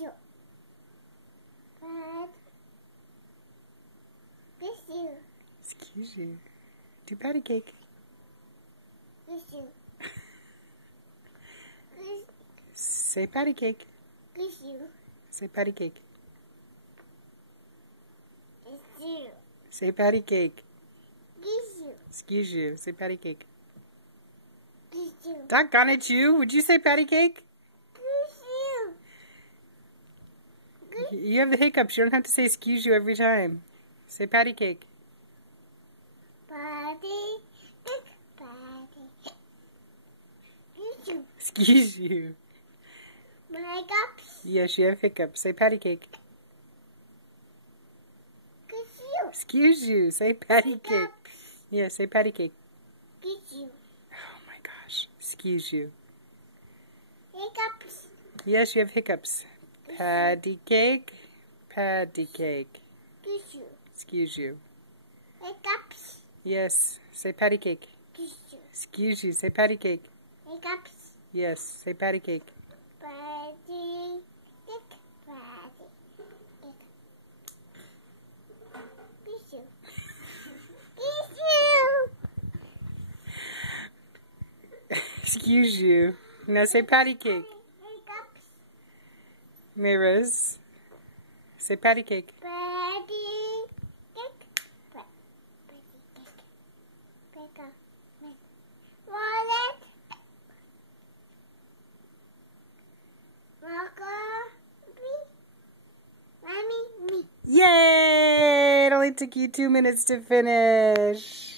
you. But kiss you. Excuse you. Do patty cake. Kiss you. Kiss, Say patty cake. kiss you. Say patty cake. Kiss you. Say patty cake. Kiss you. Excuse you. Say patty cake. Kiss you. Doggone it, you. Would you say patty cake? Kiss you. You have the hiccups. You don't have to say excuse you every time. Say patty cake. Patty cake. Patty. Kiss you. Excuse you. My cups. Yes, you have hiccups. Say patty cake. Kiss you. Excuse you. Say patty cake. Hiccups. Yeah, say patty cake. Kiss you. Oh my gosh. Excuse you. Hiccups. Yes, you have hiccups. Patty cake. Patty cake. Kiss you. Excuse you. Hiccups. Yes, say patty cake. Kiss you. Excuse you. Say patty cake. Hiccups. Yes, say patty cake. Patty cake. Patty cake. Kiss you. Kiss you. Excuse you. Now say patty cake. Hiccups. Mirrors. Say patty cake. Patty cake. Patty cake. Pick up. Wallet. Walker. Mommy. Me. Yay! It only took you 2 minutes to finish.